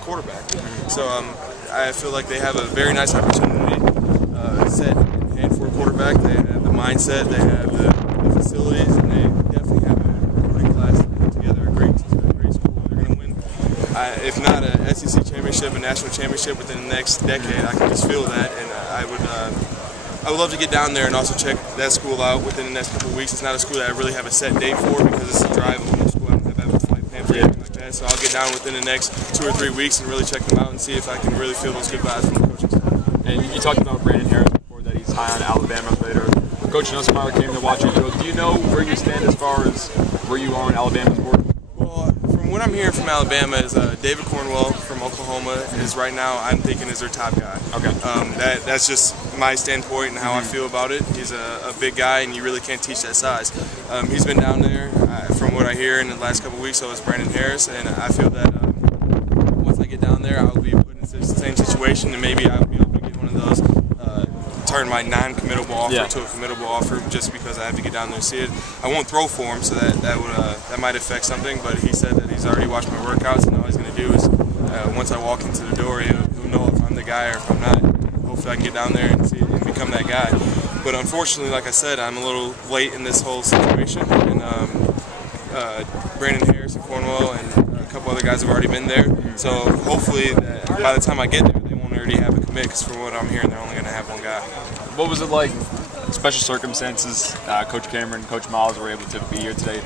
quarterback. So I feel like they have a very nice opportunity set in hand for a quarterback. They have the mindset, they have the facilities, and they definitely have a recruiting class to put together a great school. They're going to win, if not a SEC championship, a national championship within the next decade. I can just feel that, and I would love to get down there and also check that school out within the next couple of weeks. It's not a school that I really have a set date for because it's a drive-home school. I don't have a flight plan for anything like that. So I'll get down within the next 2 or 3 weeks and really check them out and see if I can really feel those good vibes from the coaching staff. And you talked about Brandon Harris before, that he's high on Alabama later. Coach Nussmeier came to watch you do it. Do you know where you stand as far as where you are on Alabama's board? Well, from what I'm hearing from Alabama is David Cornwell from Oklahoma is right now, I'm thinking, is their top guy. Okay. That's just my standpoint and how I feel about it. He's a big guy, and you really can't teach that size. He's been down there, from what I hear, in the last couple of weeks, so is Brandon Harris, and I feel that once I get down there, I'll be put in the same situation, and maybe I'll be able to get one of those, turn my non-committable offer to a committable offer just because I have to get down there and see it. I won't throw for him, so that might affect something, but he said that he's already watched my workouts, and all he's going to do is once I walk into the door, he'll know if I'm the guy or if I'm not. Hopefully I can get down there and see and become that guy. But unfortunately, like I said, I'm a little late in this whole situation, and Brandon Harris and Cornwell and a couple other guys have already been there. So hopefully by the time I get there, they won't already have a commit, because from what I'm hearing, they're only going to have one guy. What was it like, special circumstances, Coach Cameron, Coach Miles were able to be here today?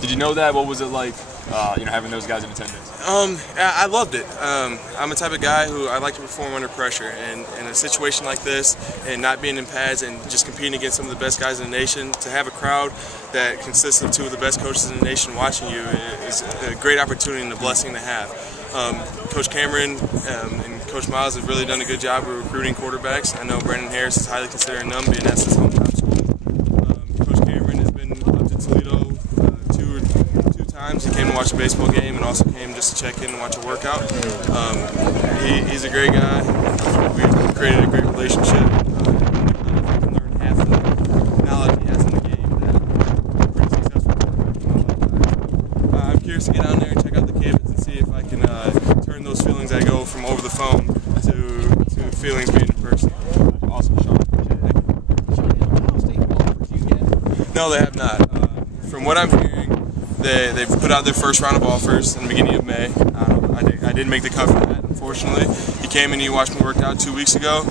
Did you know that? What was it like, having those guys in attendance? I loved it. I'm a type of guy who I like to perform under pressure, and in a situation like this, and not being in pads and just competing against some of the best guys in the nation, to have a crowd that consists of 2 of the best coaches in the nation watching you is a great opportunity and a blessing to have. Coach Cameron and Coach Miles have really done a good job of recruiting quarterbacks. I know Brandon Harris is highly considered a being that's his hometown school. Coach Cameron has been up to Toledo two times. He came to watch a baseball game and also came just to check in and watch a workout. He's a great guy. We've created a great relationship. I can learn half the knowledge he has in the game that a pretty successful quarterback. I'm curious to get down there and check out the campus and see if I can turn those feelings that go from over the phone to feelings being in person. Awesome, Sean. No, they have not. From what I'm hearing, they've put out their first round of offers in the beginning of May. I didn't make the cut for that, unfortunately. He came and he watched me work out 2 weeks ago.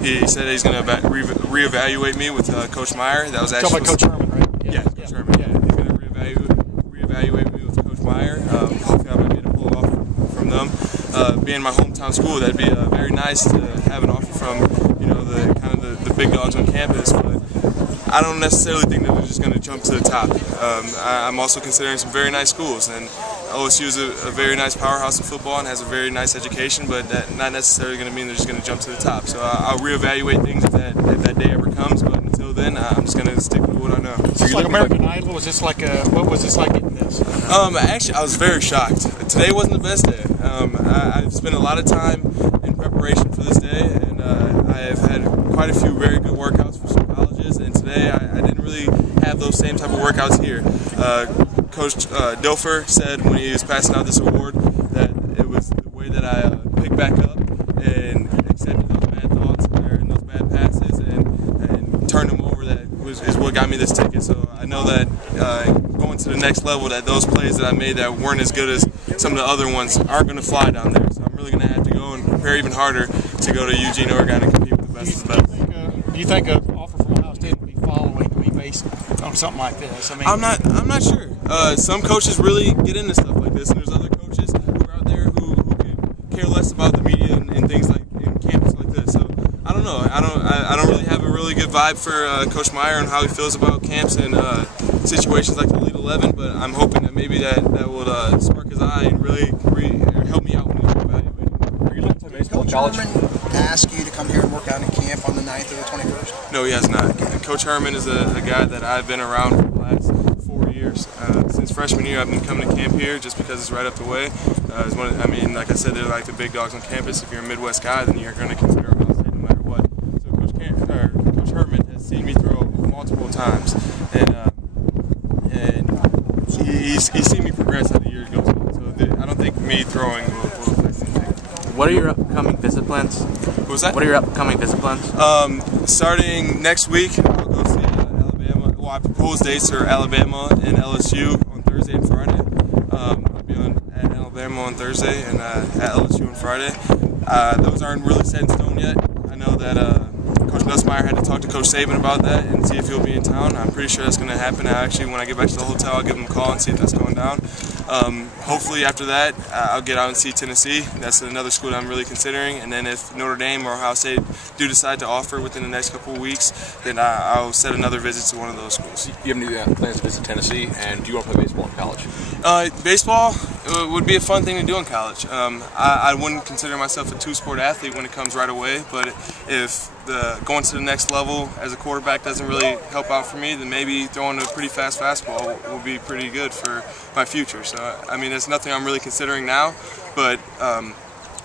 He said he's going to reevaluate me with Coach Meyer. That was actually Coach Herman, right? Yeah, Coach Herman. Yeah, he's going to reevaluate me with Coach Meyer. Hopefully, I might be able to pull it off from them. Being my hometown school, that'd be very nice to have an offer from the big dogs on campus. But I don't necessarily think that they're just going to jump to the top. I'm also considering some very nice schools, and OSU is a very nice powerhouse in football and has a very nice education, but that's not necessarily going to mean they're just going to jump to the top. So I'll reevaluate things if that day ever comes, but until then, I'm just going to stick with what I know. Is this like American Idol? Was this like what was this like getting this? Actually, I was very shocked. Today wasn't the best day. I've spent a lot of time in preparation for this day, and I have had quite a few very good workouts for some colleges, and today I didn't really have those same type of workouts here. Coach Dilfer said when he was passing out this award that it was the way that I picked back up and accepted those bad thoughts and those bad passes and turned them over that is what got me this ticket. So I know that going to the next level, that those plays that I made that weren't as good as some of the other ones aren't going to fly down there. So I'm really going to have to go and prepare even harder to go to Eugene, Oregon and compete with the best of the best. Do you think an offer from Ohio State would be following to be based on something like this? I mean, I'm not sure. Some coaches really get into stuff like this, and there's other coaches who are out there who could care less about the media and things like in campus like this. So I don't know. I don't really have a really good vibe for Coach Meyer and how he feels about camps and situations like the Elite 11. But I'm hoping that maybe that will spark his eye and really help me out when he's evaluating. Are you looking to baseball in Coach college? Herman ask you to come here and work out in camp on the 9th or the 21st? No, he has not. Coach Herman is a guy that I've been around for the last 4 years. Since freshman year, I've been coming to camp here just because it's right up the way. Like I said, they're like the big dogs on campus. If you're a Midwest guy, then you're going to consider Ohio State no matter what. So Coach Herman has seen me throw multiple times, and he's seen me progress as the year goes on. So I don't think me throwing will affect what are your upcoming visit plans? What was that? What are your upcoming visit plans? Starting next week, I'll go see Alabama. Well, I proposed dates for Alabama and LSU on Thursday and Friday. I'll be at Alabama on Thursday and at LSU on Friday. Those aren't really set in stone yet. I know that Coach Nussmeier had to talk to Coach Saban about that and see if he'll be in town. I'm pretty sure that's going to happen. Actually, when I get back to the hotel, I'll give him a call and see if that's going down. Hopefully after that, I'll get out and see Tennessee. That's another school that I'm really considering. And then if Notre Dame or Ohio State do decide to offer within the next couple of weeks, then I'll set another visit to one of those schools. You have any plans to visit Tennessee, and do you want to play baseball in college? Baseball would be a fun thing to do in college. I wouldn't consider myself a two-sport athlete when it comes right away, but if going to the next level as a quarterback doesn't really help out for me, then maybe throwing a pretty fast fastball will be pretty good for my future. So, I mean, it's nothing I'm really considering now, but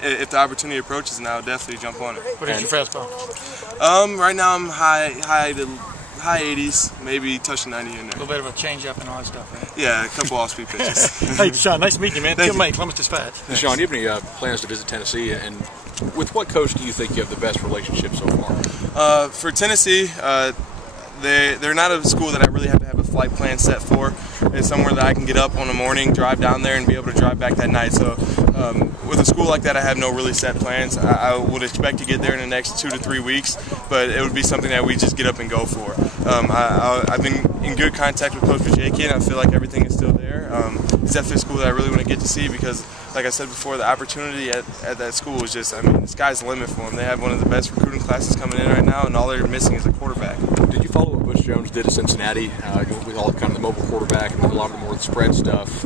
if the opportunity approaches now, I'll definitely jump on it. What is your fastball? Right now I'm high 80s, maybe touching 90 in there. A little bit of a change up and all that stuff, right? Yeah, a couple off-speed pitches. Hey, DeShone, nice meeting you, man. Thank you. Mate, Columbus Dispatch. DeShone, do you have any plans to visit Tennessee, and with what coach do you think you have the best relationship so far? For Tennessee, they're not a school that I really have to have a flight plan set for. It's somewhere that I can get up on the morning, drive down there, and be able to drive back that night. So with a school like that, I have no really set plans. I would expect to get there in the next 2 to 3 weeks, but it would be something that we just get up and go for. I've been in good contact with Coach Vajakian. I feel like everything is still there. It's definitely a school that I really want to get to see because, like I said before, the opportunity at that school is just, I mean, the sky's the limit for them. They have one of the best recruiting classes coming in right now, and all they're missing is a quarterback. Did you follow what Bush Jones did at Cincinnati with all kind of the mobile quarterback and a lot of the more spread stuff?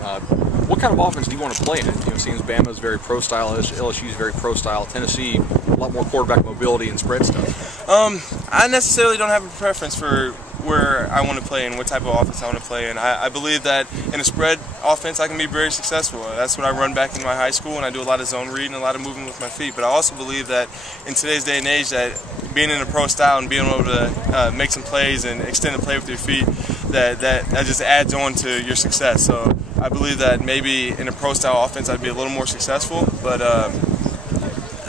What kind of offense do you want to play in? It seems Bama is very pro-style, LSU is very pro-style, Tennessee, a lot more quarterback mobility and spread stuff. I necessarily don't have a preference for where I want to play and what type of offense I want to play in. I believe that in a spread offense I can be very successful. That's what I run back in my high school, and I do a lot of zone reading, a lot of moving with my feet. But I also believe that in today's day and age that being in a pro style and being able to make some plays and extend a play with your feet, that just adds on to your success. So I believe that maybe in a pro style offense I'd be a little more successful, but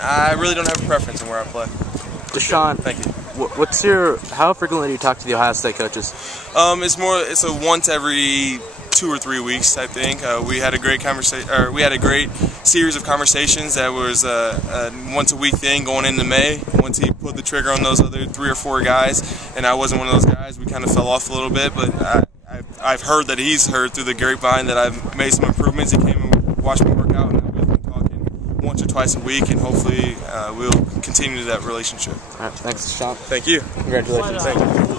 I really don't have a preference in where I play. DeShone, thank you. How frequently do you talk to the Ohio State coaches? It's a once every 2 or 3 weeks, I think. We had a great conversation, we had a great series of conversations that was a once a week thing going into May. Once he put the trigger on those other 3 or 4 guys, and I wasn't one of those guys, we kind of fell off a little bit, but I've heard that he's heard through the grapevine that I've made some improvements. He came and watched me work out, and we've been talking once or twice a week, and hopefully we'll continue that relationship. All right, thanks, DeShone. Thank you. Congratulations. Thank you.